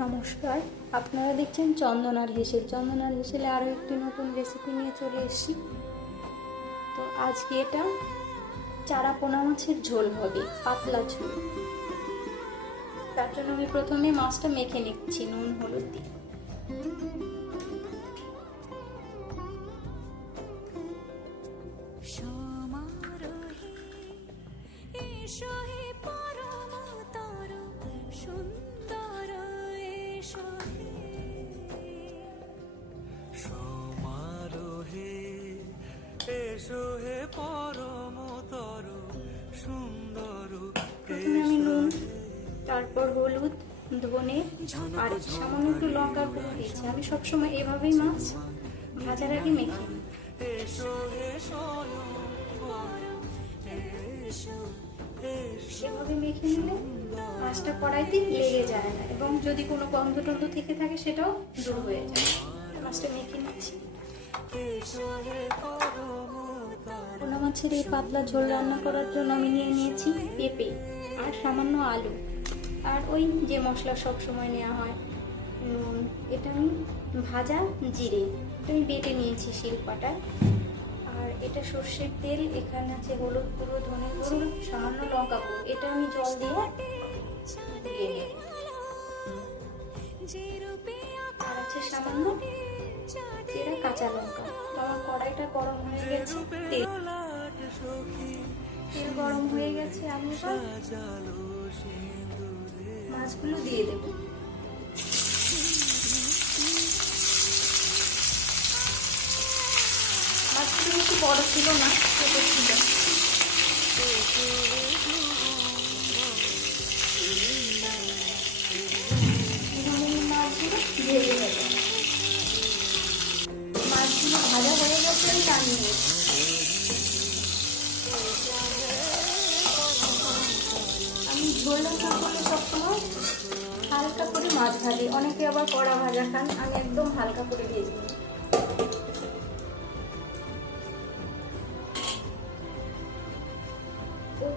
নমস্কার, আপনারা দেখছেন চন্দনার হেসেল। চন্দনার হেসেলে আরও একটি নতুন রেসিপি নিয়ে চলে এসেছি। তো আজকে এটা চারা পোনা মাছের ঝোল হবে, পাতলা ঝোল। তার জন্য আমি প্রথমে মাছটা মেখে নিচ্ছি, নুন, হলুদ দিয়ে। সমারোহে এসো হে পরমতর সুন্দর প্রথমে আমি নুন তারপর হলুদ ধনে আর সামান্য একটু লঙ্কার গুঁড়ো দিয়েছি। আমি সবসময় এভাবেই মাছ ভাজার আগে মেখে নিই। সেভাবে মেখে নিলে মাছটা কড়াইতে লেগে যায় না এবং যদি কোনো গন্ধ টন্ধ থেকে থাকে সেটাও দূর হয়ে যায়। মাছটা মেখে নিচ্ছি। পোনা মাছের এই পাতলা ঝোল রান্না করার জন্য আমি নিয়ে নিয়েছি পেঁপে আর সামান্য আলু। আর ওই যে মশলা সব সময় নেওয়া হয় নুন এটা আমি ভাজা জিরে। এটা আমি বেটে নিয়েছি শিলপাটায়। আর এটা সর্ষের তেল, এখানে আছে হলুদ গুঁড়ো, ধনে গুঁড়ো, সামান্য লঙ্কা গুঁড়ো। এটা আমি জল দিয়ে আর আছে সামান্য কাঁচা লঙ্কা। আমার কড়াইটা গরম হয়ে গেছে, তেল। তেল গরম হয়ে গেছে আমি মাছগুলো দিয়ে দেবো। মাছগুলো বেশি বড় ছিল না ছোট ছিল। মাছগুলো ভেজে নেব মাছগুলো ভাজা হয়ে গেছে আমি নামিয়ে আমি করলে সবসময়। হালকা করে মাছ ভাজি। অনেকে আবার কড়া ভাজা খান। আমি একদম হালকা করে ভেজে নিই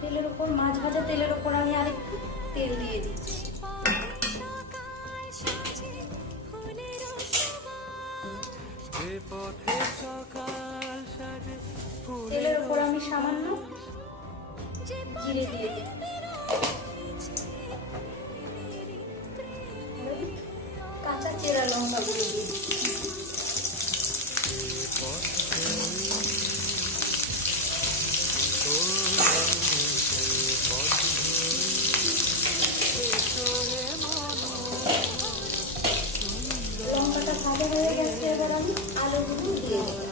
তেলের উপর, মাছ ভাজা তেলের উপর আমি আরেকটু তেল দিয়ে দিচ্ছি তেলের উপর আমি সামান্য জিরে দিয়ে দিই। কাঁচা চেরা লঙ্কা গুঁড়ো দিয়ে দিচ্ছি। লঙ্কাটা ভাজা হয়ে গেছে, এবার আমি আলুগুলো দিয়ে দেবো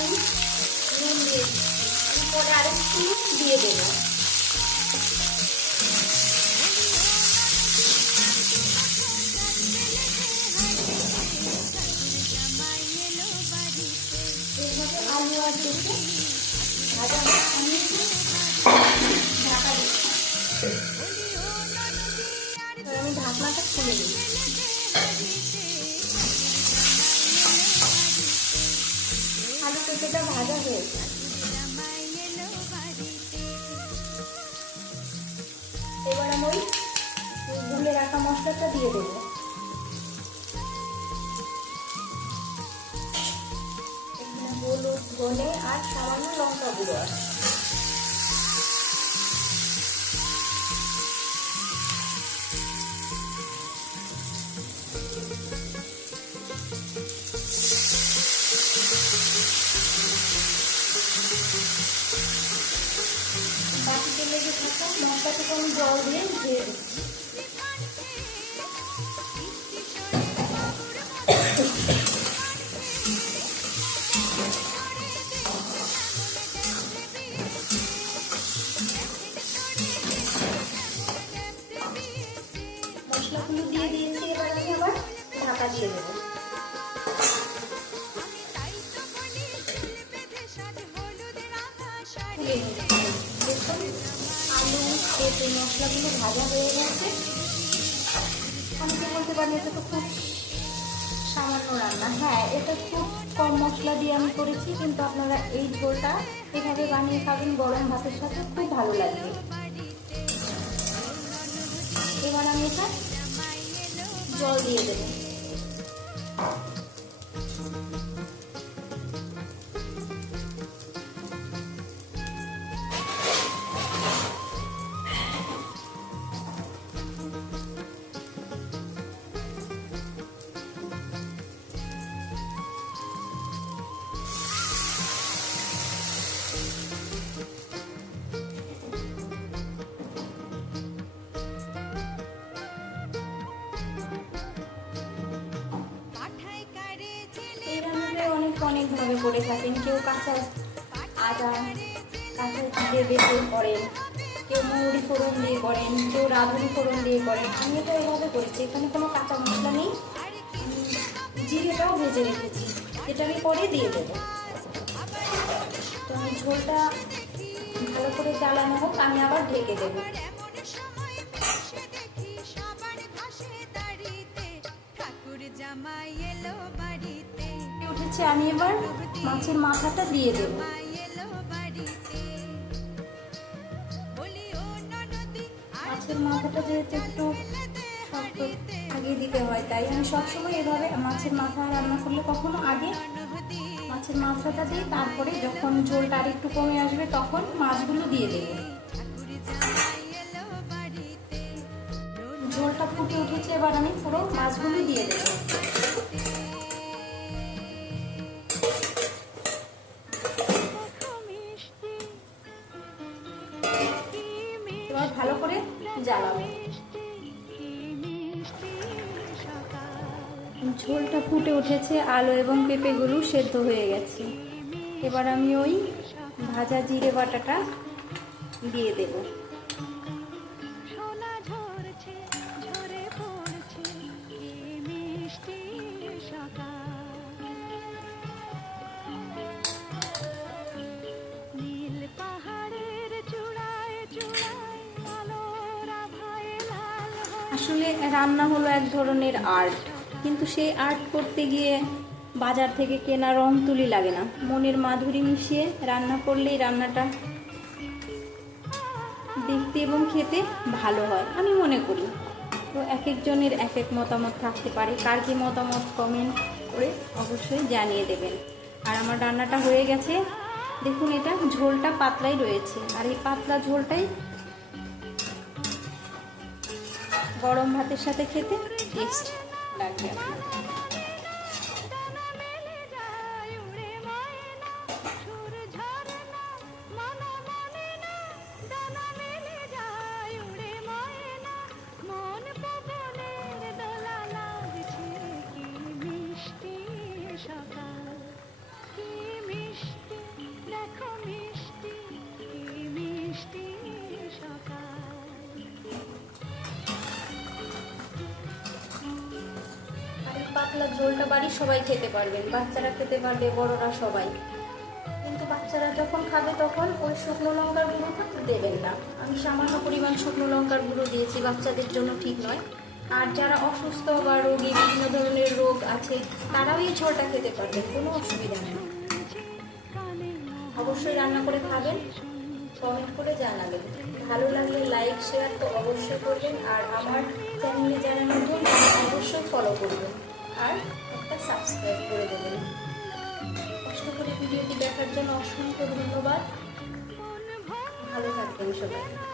আমি নুন দিয়ে দিচ্ছি আমি পরে আরেকটু দিয়ে দেবো। আলু আর ভাজা আলু পেঁপেটা ভাজা হয়ে এবার আমি ওই গুলে রাখা মশলাটা দিয়ে দেবো। এখানে আর সামান্য লঙ্কা গুঁড়ো আছে। এরকম জল দিয়ে ধুয়ে দিচ্ছি। মশলাগুলো দিয়ে দিয়েছি এবার আমি আবার ঢাকা দিয়ে দেবো। পেঁপে মশলাগুলো ভাজা হয়ে গেছে। অনেকে বলতে পারি, এটা তো খুব সামান্য রান্না। হ্যাঁ এটা খুব কম মশলা দিয়ে আমি করেছি, কিন্তু আপনারা এই ঝোলটা এভাবে বানিয়ে খাবেন গরম ভাতের সাথে, খুব ভালো লাগবে। এবার আমি এটা জল দিয়ে দেবো। অনেকভাবে করে থাকেন। কেউ কাঁচা আদা, কাঁচা জিরে বেটে করেন কেউ মৌরি ফোড়ন দিয়ে করেন, কেউ রাঁধুনি ফোড়ন দিয়ে করেন। আমি এটা এভাবে করেছি, এখানে কোনো কাঁচা মশলা নেই। জিরেটাও ভেজে রেখেছি, এটা আমি পরে দিয়ে দেবো। তো আমি ঝোলটা ভালো করে জ্বালানো হোক, আমি আবার ঢেকে দেবো। জামাই এলো বাড়িতে। উঠেছে, আমি এবার মাছের মাথাটা দিয়ে দেবো। মাছের মাথাটা যেহেতু একটু আগে দিতে হয়, তাই আমি সবসময় এভাবে মাছের মাথা রান্না করলে কখনো আগে মাছের মাথাটা দিয়ে তারপরে যখন ঝোলটা আর একটু কমে আসবে তখন মাছগুলো দিয়ে দেবো। ঝোলটা ফুটে উঠেছে, এবার আমি পুরো মাছগুলো দিয়ে দেবো। ভালো করে জ্বালাবো ঝোলটা ফুটে উঠেছে, আলু এবং পেঁপেগুলো সেদ্ধ হয়ে গেছে। এবার আমি ওই ভাজা জিরে বাটাটা দিয়ে দেবো। আসলে রান্না হলো এক ধরনের আর্ট কিন্তু সেই আর্ট করতে গিয়ে বাজার থেকে কেনা রং তুলি লাগে না। মনের মাধুরী মিশিয়ে রান্না করলেই রান্নাটা দেখতে এবং খেতে ভালো হয়, আমি মনে করি। তো এক একজনের এক এক মতামত থাকতে পারে, কার কি মতামত কমেন্ট করে অবশ্যই জানিয়ে দেবেন। আর আমার রান্নাটা হয়ে গেছে। দেখুন এটা ঝোলটা পাতলাই রয়েছে, আর এই পাতলা ঝোলটাই গরম ভাতের সাথে খেতে টেস্ট লাগবে আর পাতলা ঝোলটা বাড়ির সবাই খেতে পারবেন। বাচ্চারা খেতে পারবে, বড়রা সবাই। কিন্তু বাচ্চারা যখন খাবে তখন ওই শুকনো লঙ্কার গুঁড়ো গুঁড়োটা দেবেন না। আমি সামান্য পরিমাণ শুকনো লঙ্কার গুঁড়ো দিয়েছি, বাচ্চাদের জন্য ঠিক নয়। আর যারা অসুস্থ বা রোগী, বিভিন্ন ধরনের রোগ আছে, তারাও এই ঝোলটা খেতে পারবেন, কোনো অসুবিধা নেই। অবশ্যই রান্না করে খাবেন কমেন্ট করে জানাবেন। ভালো লাগলে লাইক শেয়ার তো অবশ্যই করবেন, আর আমার চ্যানেলে যারা নতুন, অবশ্যই ফলো করবেন। আর একটা সাবস্ক্রাইব করে দেবেন। কষ্ট করে ভিডিওটি দেখার জন্য অসংখ্য ধন্যবাদ। ভালো থাকবেন সবাই।